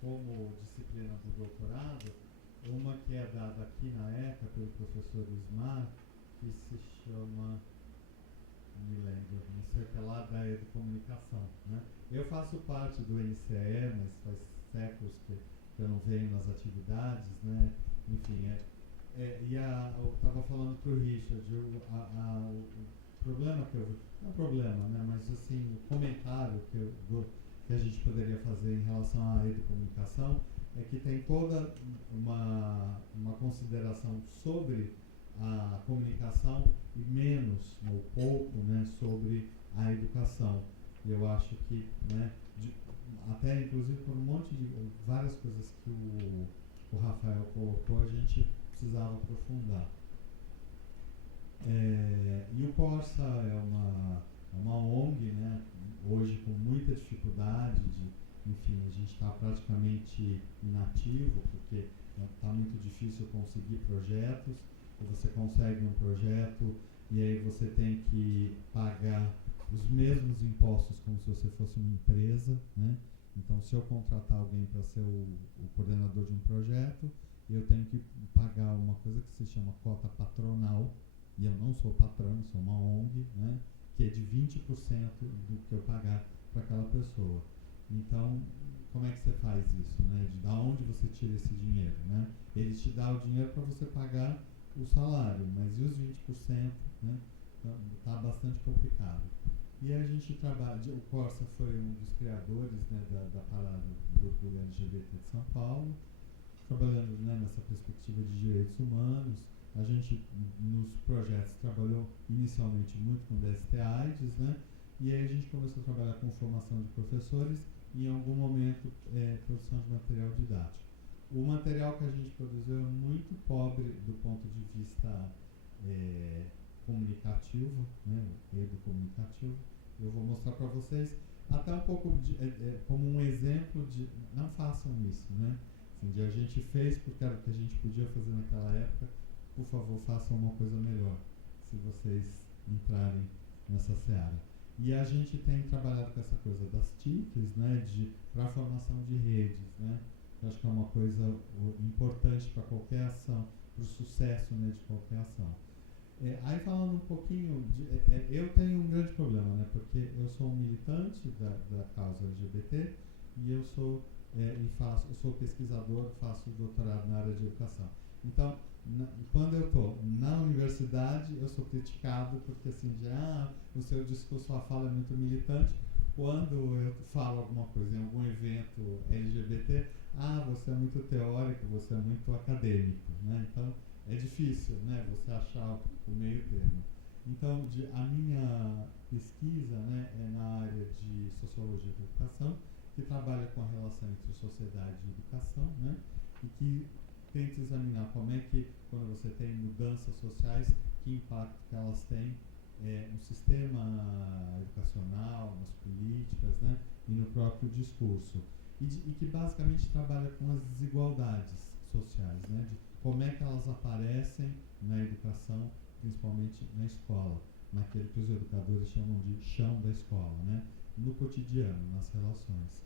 como disciplina do doutorado, uma que é dada aqui na ECA pelo professor Ismar, que se chama, não me lembro, não sei o que lá, da Educomunicação, né? Eu faço parte do NCE, mas faz séculos que eu não venho nas atividades, né? Enfim, eu estava falando para o Richard, o problema que eu, não é problema, né? Mas assim, o comentário que a gente poderia fazer em relação à educomunicação é que tem toda uma consideração sobre a comunicação e menos, ou pouco, né, sobre a educação. Eu acho que, né, até inclusive por um monte de várias coisas que o Rafael colocou, a gente precisava aprofundar. E o Corsa é uma ONG, né, hoje com muita dificuldade enfim, a gente está praticamente inativo, porque está muito difícil conseguir projetos. Você consegue um projeto e aí você tem que pagar os mesmos impostos como se você fosse uma empresa, né? Então, se eu contratar alguém para ser o coordenador de um projeto, eu tenho que pagar uma coisa que se chama cota patronal, e eu não sou patrão, sou uma ONG, né? Que é de 20% do que eu pagar para aquela pessoa. Então, como é que você faz isso, né? De onde você tira esse dinheiro, né? Ele te dá o dinheiro para você pagar o salário, mas e os 20%, né? Então, está bastante complicado. E a gente trabalha, o Corsa foi um dos criadores, né, da parada do orgulho LGBT de São Paulo, trabalhando, né, nessa perspectiva de direitos humanos. A gente, nos projetos, trabalhou inicialmente muito com DST-AIDS, né? E aí a gente começou a trabalhar com formação de professores e, em algum momento, produção de material didático. O material que a gente produziu é muito pobre do ponto de vista comunicativo, né, educomunicativo. Eu vou mostrar para vocês até um pouco como um exemplo de não façam isso, né? Assim, de a gente fez porque era o que a gente podia fazer naquela época, por favor, façam uma coisa melhor, se vocês entrarem nessa seara. E a gente tem trabalhado com essa coisa das TICs, né, para a formação de redes, né? Eu acho que é uma coisa importante para qualquer ação, para o sucesso, né, de qualquer ação. Aí falando um pouquinho, eu tenho um grande problema, né, porque eu sou um militante da causa LGBT e eu sou pesquisador, faço doutorado na área de educação. Então, quando eu estou na universidade, eu sou criticado porque assim, o seu discurso, sua fala é muito militante. Quando eu falo alguma coisa em algum evento LGBT, você é muito teórico, você é muito acadêmico, né? Então, é difícil, né, você achar o meio termo. Então, a minha pesquisa, né, é na área de sociologia da educação, que trabalha com a relação entre sociedade e educação, né, e que tenta examinar como é que, quando você tem mudanças sociais, que impacto que elas têm no sistema educacional, nas políticas, né, e no próprio discurso. E que basicamente trabalha com as desigualdades sociais, né, de como é que elas aparecem na educação, principalmente na escola, naquele que os educadores chamam de chão da escola, né, no cotidiano, nas relações.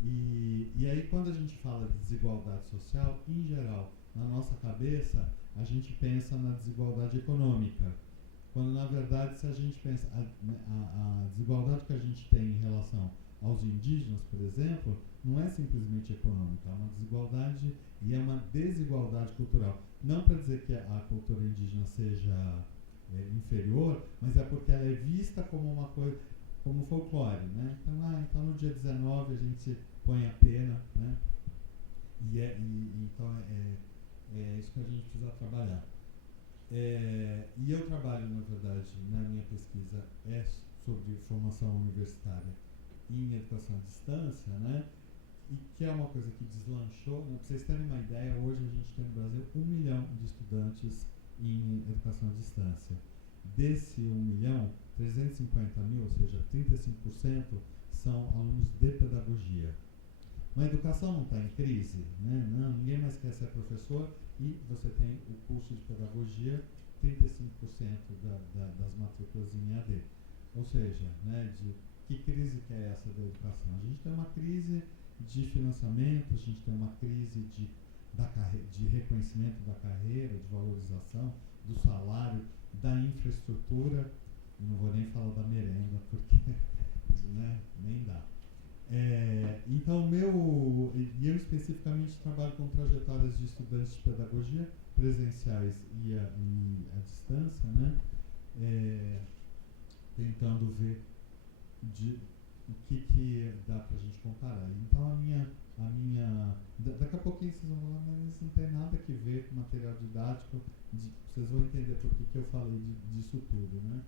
E aí, quando a gente fala de desigualdade social, em geral, na nossa cabeça, a gente pensa na desigualdade econômica, quando na verdade, se a gente pensa a desigualdade que a gente tem em relação aos indígenas, por exemplo, não é simplesmente econômica, é uma desigualdade e é uma desigualdade cultural. Não para dizer que a cultura indígena seja inferior, mas é porque ela é vista como uma coisa, como folclore, né? Então no dia 19 a gente põe a pena, né? Então é isso que a gente precisa trabalhar. E eu trabalho, na verdade, na minha pesquisa sobre formação universitária em educação à distância, né? E que é uma coisa que deslanchou, né? Para vocês terem uma ideia, hoje a gente tem no Brasil 1 milhão de estudantes em educação à distância. Desse 1 milhão, 350 mil, ou seja, 35%, são alunos de pedagogia. Mas a educação não está em crise, né? Não, ninguém mais quer ser professor e você tem o curso de pedagogia, 35% das matrículas em EAD. Ou seja, né, que crise que é essa da educação? A gente tem uma crise de financiamento, a gente tem uma crise de reconhecimento da carreira, de valorização do salário, da infraestrutura. Não vou nem falar da merenda, porque né, nem dá. Então, eu especificamente trabalho com trajetórias de estudantes de pedagogia, presenciais e à distância, né? Tentando ver o que dá para a gente comparar. Então, daqui a pouquinho vocês vão falar, mas isso não tem nada que ver com material didático, vocês vão entender por que eu falei disso tudo, né?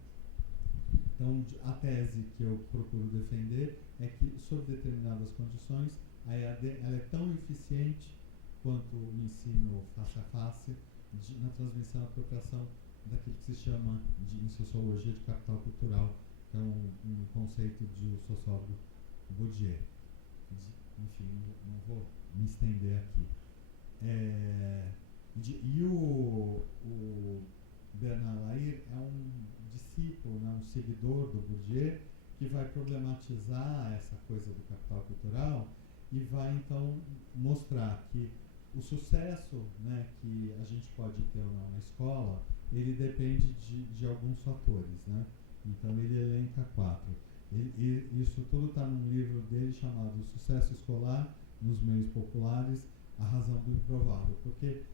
Então, a tese que eu procuro defender é que, sob determinadas condições, a EAD ela é tão eficiente quanto o ensino face a face na transmissão e apropriação daquilo que se chama, em sociologia, de capital cultural, que é um conceito de sociólogo Bourdieu. Enfim, não vou me estender aqui. E o Bernard Lahire é um discípulo, né, um seguidor do Bourdieu, que vai problematizar essa coisa do capital cultural e vai então mostrar que o sucesso, né, que a gente pode ter ou não na escola, ele depende de alguns fatores, né? Então ele elenca 4. Isso tudo está num livro dele chamado Sucesso Escolar nos Meios Populares, a Razão do Improvável, porque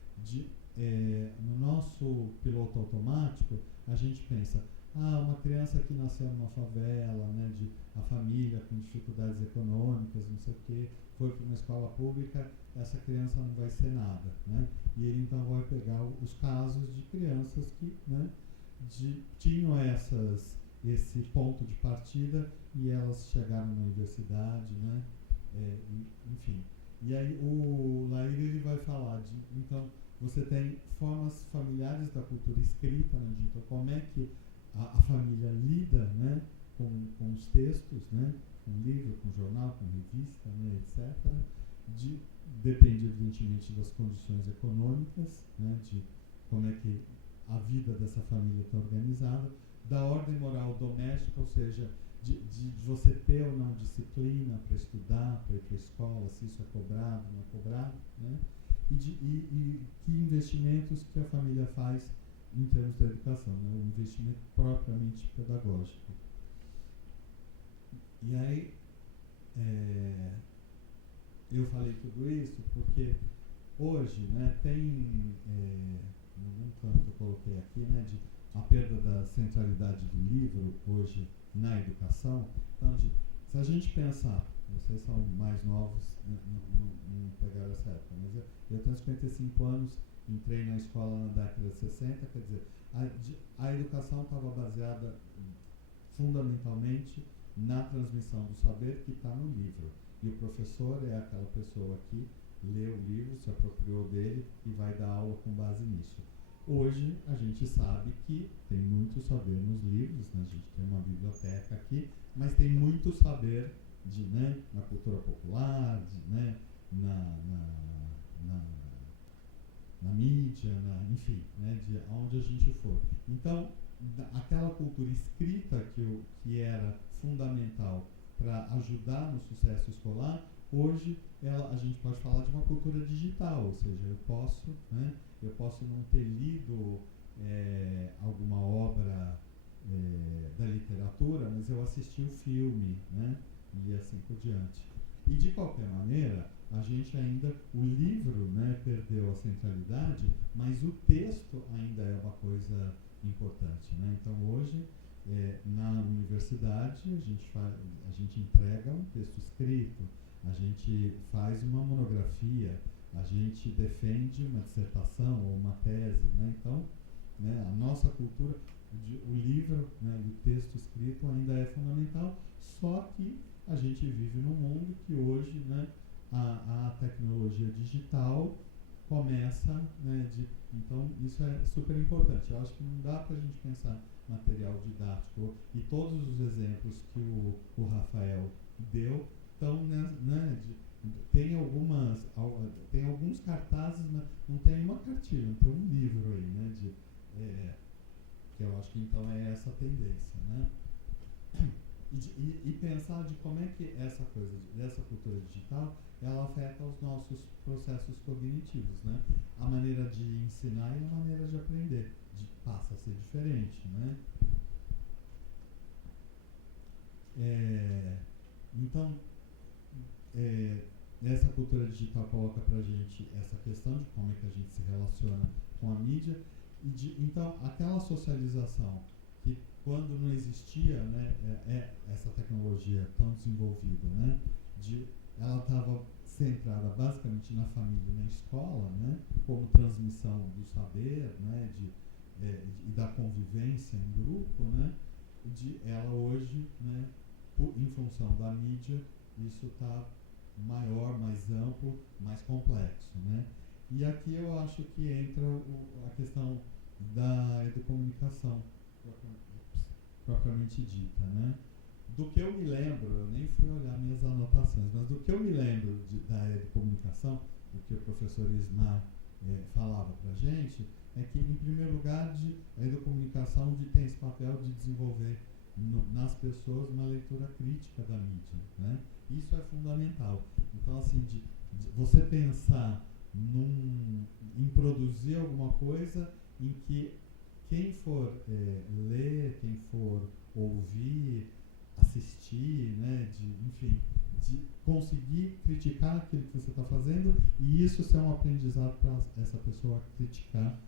no nosso piloto automático a gente pensa, uma criança que nasceu numa favela, né, a família com dificuldades econômicas, não sei o quê, foi para uma escola pública, essa criança não vai ser nada, né? E ele então vai pegar os casos de crianças que, né, tinham esse ponto de partida e elas chegaram na universidade, né? Enfim. E aí o Lahire ele vai falar então você tem formas familiares da cultura escrita, né? Então como é que a família lida, né, com os textos, né, com livro, com jornal, com revista, né, etc. Depende, evidentemente, das condições econômicas, né, de como é que a vida dessa família está organizada, da ordem moral doméstica, ou seja, de você ter ou não disciplina para estudar, para ir para a escola, se isso é cobrado, não é cobrado, né, e que investimentos que a família faz em termos de educação, né, um investimento propriamente pedagógico. E aí, eu falei tudo isso porque hoje, né, tem, em algum canto eu coloquei aqui, né, a perda da centralidade do livro hoje na educação. Então, se a gente pensar, vocês são mais novos, não pegaram essa época, mas eu tenho 55 anos, entrei na escola na década de 60, quer dizer, a educação estava baseada fundamentalmente na transmissão do saber que está no livro. E o professor é aquela pessoa que lê o livro, se apropriou dele e vai dar aula com base nisso. Hoje a gente sabe que tem muito saber nos livros, né? A gente tem uma biblioteca aqui, mas tem muito saber né, na cultura popular, né, na mídia, enfim, né, de onde a gente for. Então, aquela cultura escrita que era fundamental para ajudar no sucesso escolar, hoje a gente pode falar de uma cultura digital, ou seja, eu posso não ter lido alguma obra da literatura, mas eu assisti o filme, né, e assim por diante. E de qualquer maneira, a gente ainda, o livro, né, perdeu a centralidade, mas o texto ainda é uma coisa importante, né? Então hoje, na universidade, a gente entrega um texto escrito, a gente faz uma monografia, a gente defende uma dissertação ou uma tese, né? Então, né, a nossa cultura, o livro, né, o texto escrito ainda é fundamental, só que a gente vive num mundo que hoje, né, a tecnologia digital começa, né, então isso é super importante. Eu acho que não dá para a gente pensar material didático e todos os exemplos que o Rafael deu estão, né, tem alguns cartazes, não tem uma cartilha, não tem um livro aí, né, que eu acho que então é essa a tendência, né. e pensar de como é que essa coisa, dessa cultura digital, ela afeta os nossos processos cognitivos, né? A maneira de ensinar e a maneira de aprender passa a ser diferente, né? Então, essa cultura digital coloca pra gente essa questão de como é que a gente se relaciona com a mídia então aquela socialização que quando não existia, né, essa tecnologia tão desenvolvida, né, ela estava centrada basicamente na família e na escola, né, como transmissão do saber, né, e da convivência em grupo, né, ela hoje, né, em função da mídia, isso está maior, mais amplo, mais complexo, né? E aqui eu acho que entra a questão da educomunicação propriamente dita, né? Do que eu me lembro, eu nem fui olhar minhas anotações, mas do que eu me lembro da educomunicação, do que o professor Ismar falava pra gente, é que, em primeiro lugar, a educomunicação tem esse papel de desenvolver nas pessoas uma leitura crítica da mídia, né? Isso é fundamental. Então, assim, de você pensar em produzir alguma coisa em que quem for ler, quem for ouvir, assistir, né, enfim, de conseguir criticar aquilo que você está fazendo e isso ser um aprendizado para essa pessoa criticar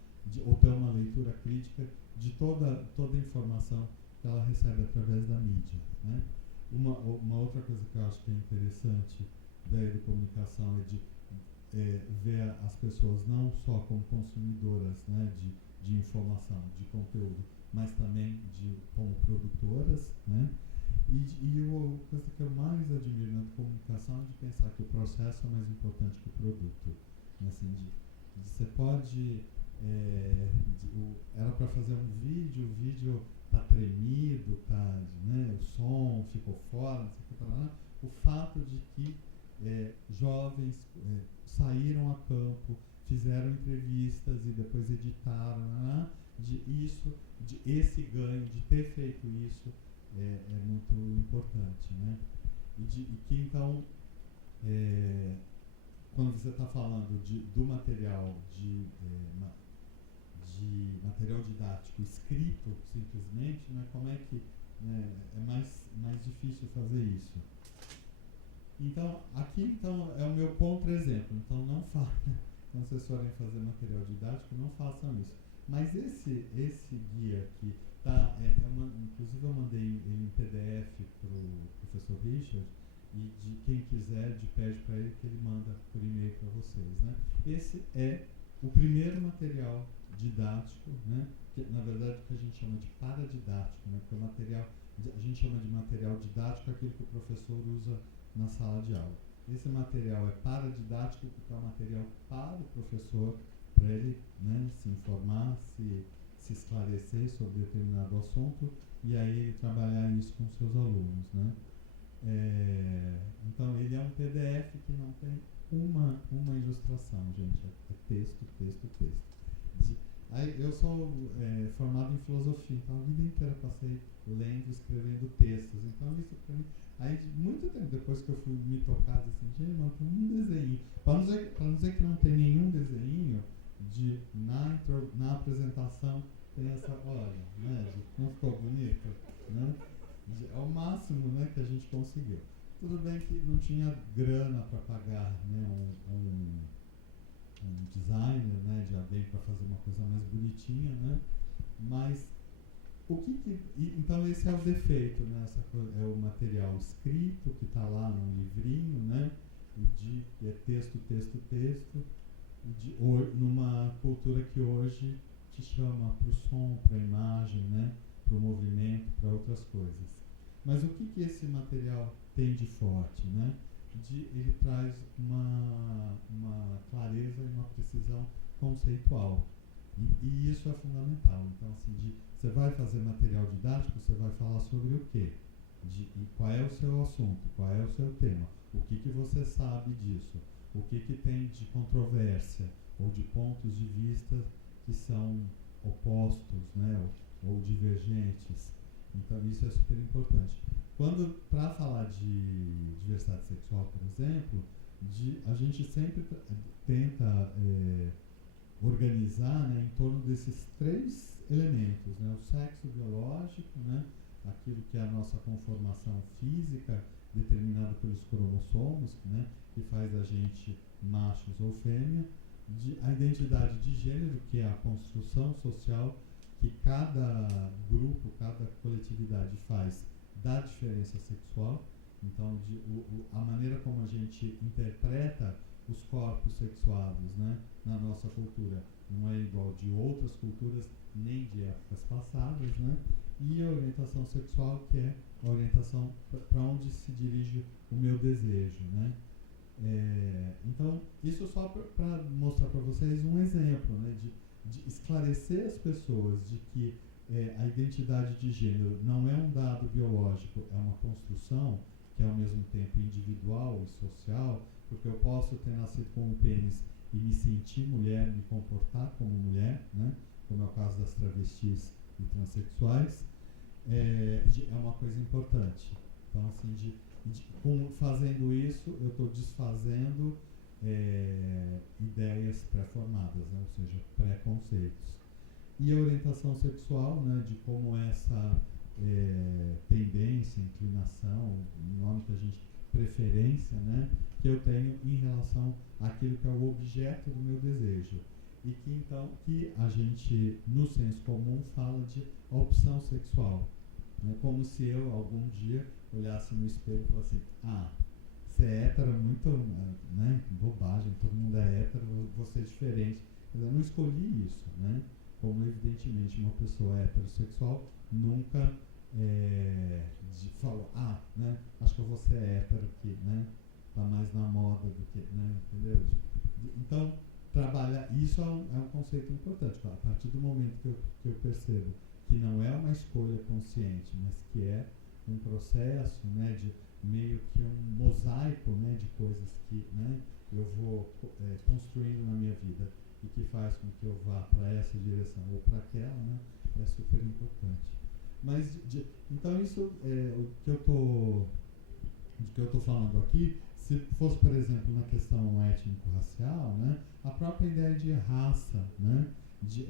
ou ter uma leitura crítica de toda a informação que ela recebe através da mídia, né? Uma outra coisa que eu acho que é interessante da educomunicação é de ver as pessoas não só como consumidoras, né, de informação, de conteúdo, mas também como produtoras, né? E a coisa que eu mais admiro na comunicação é de pensar que o processo é mais importante que o produto. Assim, você pode... era para fazer um vídeo, o vídeo está tremido, né, o som ficou fora, não sei o que, o fato de que jovens saíram a campo, fizeram entrevistas e depois editaram, né, esse ganho, de ter feito isso, é muito importante, né? E que então, quando você está falando do material de material didático escrito simplesmente, né, como é que, né, é mais difícil fazer isso. Então, aqui então, é o meu contra-exemplo. Então, não façam, quando vocês forem fazer material didático, não façam isso. Mas esse guia aqui, inclusive eu mandei ele em PDF para o professor Richard, e de quem quiser, pede para ele que ele manda por e-mail para vocês, né? Esse é o primeiro material didático, né? Que, na verdade, que a gente chama de paradidático, né? Porque o material, a gente chama de material didático aquilo que o professor usa na sala de aula. Esse material é paradidático porque é um material para o professor, para ele, né, se informar, se esclarecer sobre determinado assunto e aí ele trabalhar isso com seus alunos, né? Então ele é um PDF que não tem uma ilustração, gente, é texto. Aí eu sou formado em filosofia, então a vida inteira passei lendo, escrevendo textos, então isso para mim, aí muito tempo depois que eu fui me tocar assim, gente, mano, tem um desenho, para não dizer que não tem nenhum desenho, na apresentação tem essa, olha, né, não ficou bonito, né? É o máximo, né, que a gente conseguiu. Tudo bem que não tinha grana para pagar, né, um designer, né, de alguém para fazer uma coisa mais bonitinha, né? Mas então esse é o defeito, né? É o material escrito que está lá num livrinho, né? É texto, numa cultura que hoje te chama para o som, para a imagem, né? Para o movimento, para outras coisas. Mas o que esse material tem de forte, né? Ele traz uma clareza e uma precisão conceitual. E isso é fundamental. Então, assim, você vai fazer material didático, você vai falar sobre o quê? E qual é o seu assunto, qual é o seu tema, o que você sabe disso, o que tem de controvérsia ou de pontos de vista que são opostos, né, ou divergentes. Então, isso é super importante. para falar de diversidade sexual, por exemplo, a gente sempre tenta organizar, né, em torno desses três elementos, né, o sexo biológico, né, aquilo que é a nossa conformação física determinada pelos cromossomos, né, que faz a gente machos ou fêmea, a identidade de gênero, que é a construção social que cada grupo, cada coletividade faz da diferença sexual. Então, a maneira como a gente interpreta os corpos sexuados, né, na nossa cultura não é igual de outras culturas nem de épocas passadas, né? E a orientação sexual, que é a orientação para onde se dirige o meu desejo, né? Então, isso só para mostrar para vocês um exemplo, né, de esclarecer as pessoas de que a identidade de gênero não é um dado biológico, é uma construção que é ao mesmo tempo individual e social, porque eu posso ter nascido com um pênis e me sentir mulher, me comportar como mulher, né, como é o caso das travestis e transexuais, é uma coisa importante. Então, assim, fazendo isso, eu estou desfazendo ideias pré-formadas, né, ou seja, preconceitos. E a orientação sexual, né, de como essa tendência, inclinação, o nome que a gente, preferência, né, que eu tenho em relação àquilo que é o objeto do meu desejo. E que então, que a gente, no senso comum, fala de opção sexual. Né, como se eu, algum dia, olhasse no espelho e falasse assim, ser hétero é muito, né, bobagem, todo mundo é hétero, vou ser diferente. Mas eu não escolhi isso, né? Como evidentemente uma pessoa heterossexual nunca falou, né, acho que eu vou ser hétero aqui, né? Tá mais na moda do que, né, entendeu? Então, trabalhar, isso é um conceito importante. A partir do momento que eu percebo que não é uma escolha consciente, mas que é um processo, né, de meio que um mosaico, né, de coisas que, né, eu vou construindo na minha vida e que faz com que eu vá para essa direção ou para aquela, né, é super importante. Mas, então isso o que eu estou falando aqui, se fosse, por exemplo, na questão étnico-racial, né, a própria ideia de raça, né,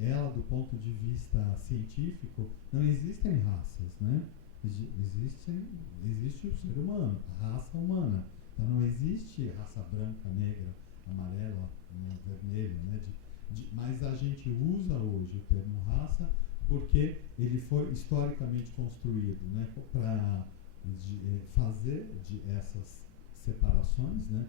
ela do ponto de vista científico, não existem raças, né? Existe o ser humano, a raça humana. Então não existe raça branca, negra, amarela, vermelha, né? Mas a gente usa hoje o termo raça porque ele foi historicamente construído, né, para fazer essas separações, né,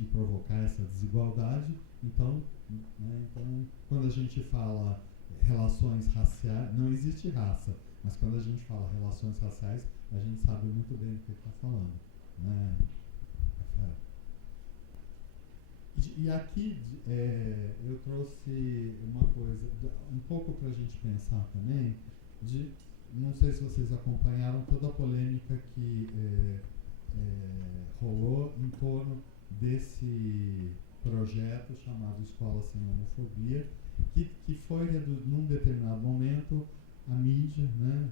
e provocar essa desigualdade. Então, né, então, quando a gente fala relações raciais, não existe raça, mas quando a gente fala relações raciais, a gente sabe muito bem do que está falando, né? E aqui eu trouxe uma coisa, um pouco para a gente pensar também, não sei se vocês acompanharam toda a polêmica que rolou em torno desse projeto chamado Escola Sem Homofobia, que foi, num determinado momento, a mídia, né,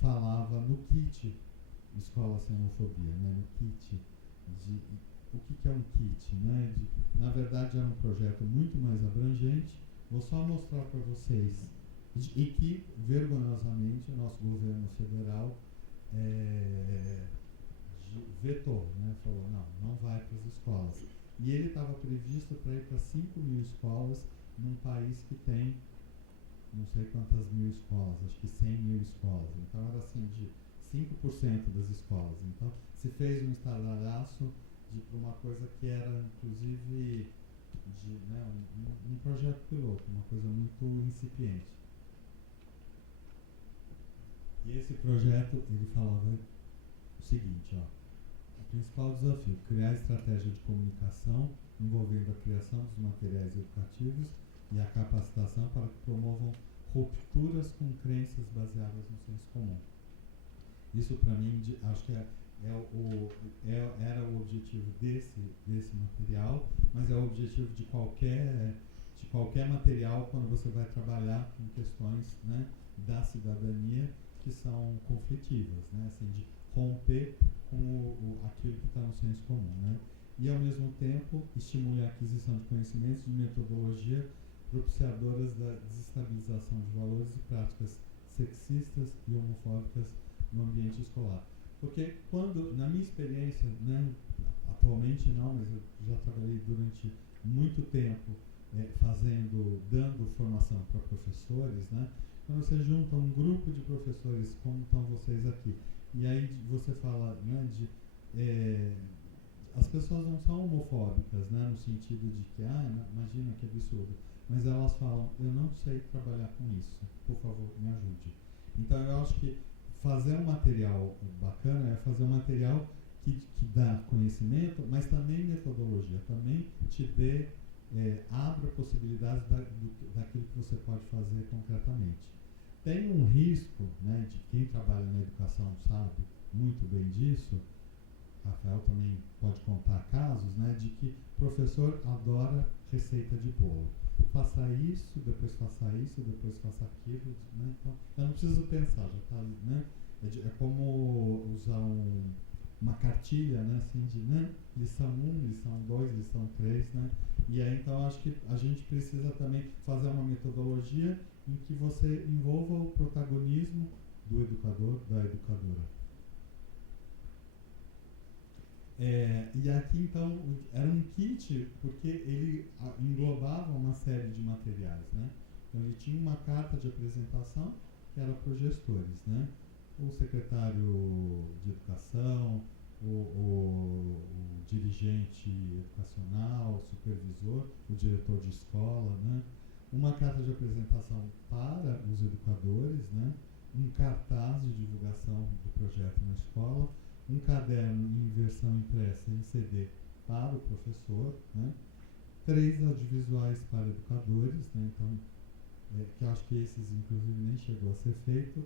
falava no kit Escola Sem Homofobia, né, no kit o que é um kit, né? Na verdade era um projeto muito mais abrangente. Vou só mostrar para vocês e que, vergonhosamente, o nosso governo federal vetou, né? Falou, não vai para as escolas. E ele estava previsto para ir para 5.000 escolas num país que tem não sei quantas mil escolas, acho que 100.000 escolas. Então era assim, de 5% das escolas. Então se fez um estardalhaço para uma coisa que era, inclusive, né, um projeto piloto, uma coisa muito incipiente. E esse projeto, ele falava o seguinte, o principal desafio, criar estratégia de comunicação envolvendo a criação dos materiais educativos e a capacitação para que promovam rupturas com crenças baseadas no senso comum. Isso, para mim, acho que era o objetivo desse material, mas é o objetivo de qualquer material quando você vai trabalhar com questões, né, da cidadania que são conflitivas, né, assim, de romper com aquilo que está no senso comum, né? E, ao mesmo tempo, estimule a aquisição de conhecimentos de metodologia propiciadoras da desestabilização de valores e práticas sexistas e homofóbicas no ambiente escolar. Porque quando, na minha experiência, né, atualmente não, mas eu já trabalhei durante muito tempo dando formação para professores, né? Quando você junta um grupo de professores, como estão vocês aqui, e aí você fala, né, as pessoas não são homofóbicas, né, no sentido de que, imagina que absurdo, mas elas falam, eu não sei trabalhar com isso, por favor, me ajude. Então eu acho que fazer um material bacana é fazer um material que dá conhecimento, mas também metodologia, também te abra possibilidades daquilo que você pode fazer concretamente. Tem um risco, né, de quem trabalha na educação sabe muito bem disso, Rafael também pode contar casos, né, de que professor adora receita de bolo. Faça isso, depois faça isso, depois faça aquilo, né? Então, eu não preciso pensar, já está ali, né? É como usar uma cartilha, né, assim, de, né, lição 1, lição 2, lição 3, né? E aí, então, acho que a gente precisa também fazer uma metodologia em que você envolva o protagonismo do educador, da educadora. E aqui, então, era um kit, porque ele englobava uma série de materiais, né? Então, ele tinha uma carta de apresentação, que era para os gestores, né? O secretário de educação, o dirigente educacional, o supervisor, o diretor de escola, né? Uma carta de apresentação para os educadores, né? Um cartaz de divulgação do projeto na escola, um caderno em versão impressa em CD para o professor, né? 3 audiovisuais para educadores, né? Então, que eu acho que esses, inclusive, nem chegou a ser feito.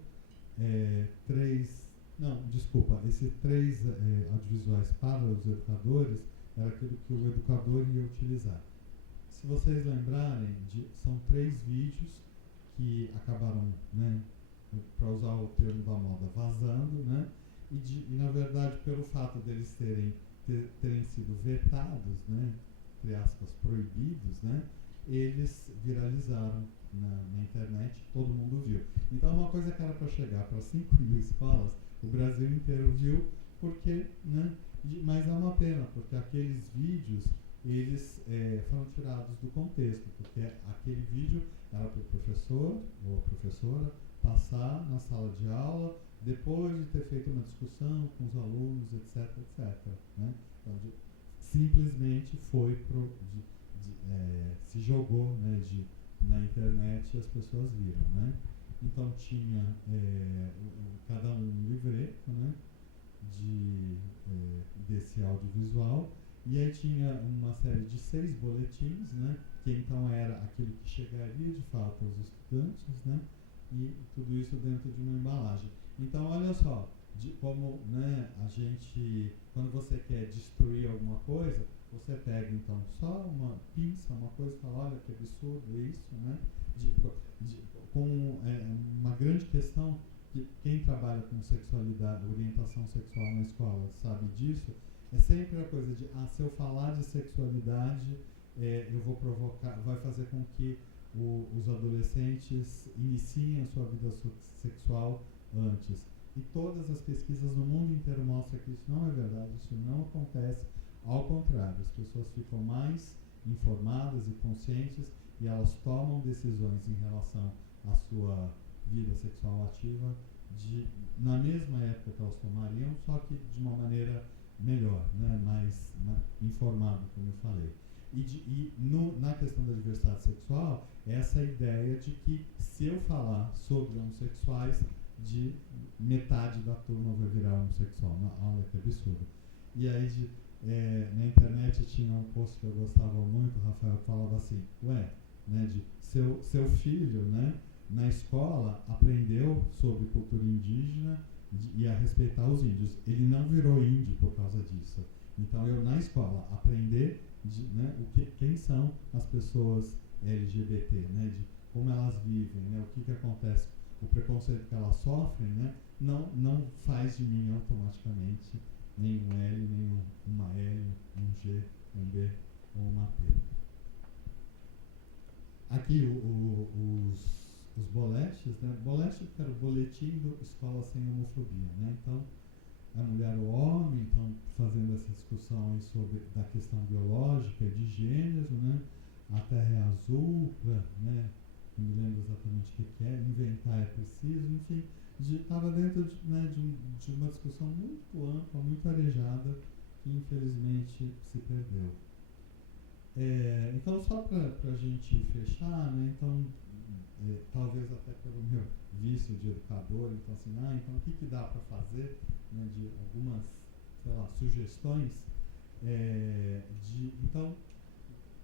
Esses 3 audiovisuais para os educadores era aquilo que o educador ia utilizar. Se vocês lembrarem, são 3 vídeos que acabaram, né, para usar o termo da moda, vazando, né? E na verdade, pelo fato deles terem sido vetados, né, entre aspas, proibidos, né, eles viralizaram na internet, todo mundo viu. Então, uma coisa que era para chegar para 5.000 escolas, o Brasil inteiro viu, porque, né, mas é uma pena, porque aqueles vídeos, eles foram tirados do contexto, porque aquele vídeo era para o professor ou a professora passar na sala de aula, depois de ter feito uma discussão com os alunos, etc, né? Então, simplesmente foi se jogou, né, na internet e as pessoas viram, né? Então tinha cada um livreto, né, desse audiovisual, e aí tinha uma série de 6 boletins, né, que então era aquilo que chegaria de fato aos estudantes, né, e tudo isso dentro de uma embalagem. Então, olha só, como, né, a gente, quando você quer destruir alguma coisa, você pega então só uma pinça, uma coisa e fala, olha que absurdo isso, né? Com uma grande questão, que quem trabalha com sexualidade, orientação sexual na escola sabe disso, é sempre a coisa de, se eu falar de sexualidade, eu vou provocar, vai fazer com que os adolescentes iniciem a sua vida sexual antes. E todas as pesquisas no mundo inteiro mostram que isso não é verdade, isso não acontece. Ao contrário, as pessoas ficam mais informadas e conscientes e elas tomam decisões em relação à sua vida sexual ativa na mesma época que elas tomariam, só que de uma maneira melhor, né, mais informada, como eu falei. Na questão da diversidade sexual, essa ideia de que se eu falar sobre homossexuais, de metade da turma vai virar homossexual. Olha que absurdo. E aí, na internet tinha um post que eu gostava muito, o Rafael falava assim, né, de seu filho, né, na escola aprendeu sobre cultura indígena e a respeitar os índios. Ele não virou índio por causa disso. Então, eu na escola aprender né, quem são as pessoas LGBT, né, de como elas vivem, né, o que acontece o preconceito que elas sofrem, né, não faz de mim automaticamente nem um L, nem uma L, um G, um B ou uma P. Aqui os boletes, né? Bolete que era o boletim do Escola Sem Homofobia, né? Então, a mulher ou o homem, então, fazendo essa discussão aí sobre da questão biológica e de gênero, né? A Terra é azul, né? Não me lembro exatamente o que é, inventar é preciso, enfim, estava dentro de uma discussão muito ampla, muito arejada, que infelizmente se perdeu. Então, só para a gente fechar, né, então, talvez até pelo meu vício de educador, então assim, então o que dá para fazer, né, de algumas, sei lá, sugestões, então,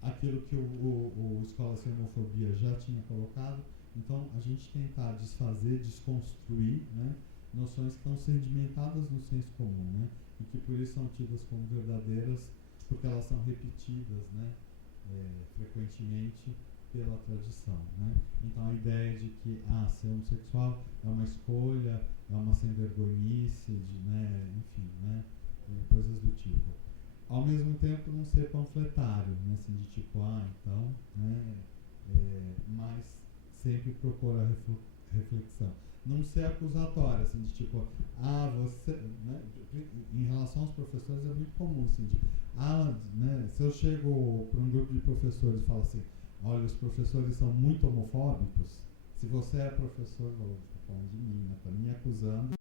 aquilo que o Escola Sem Homofobia já tinha colocado, então a gente tentar desfazer, desconstruir, né, noções que estão sedimentadas no senso comum, né, e que por isso são tidas como verdadeiras, porque elas são repetidas, né, frequentemente pela tradição, né. Então a ideia de que ser homossexual é uma escolha, é uma sem-vergonhice, né, enfim, né, coisas do tipo. Ao mesmo tempo não ser panfletário, né, assim, de tipo, então, né, mas sempre procurar reflexão. Não ser acusatório, assim, de tipo, você, né, em relação aos professores é muito comum, assim, de, né, se eu chego para um grupo de professores e falo assim, olha, os professores são muito homofóbicos, se você é professor, eu vou falando de mim, né, tá me acusando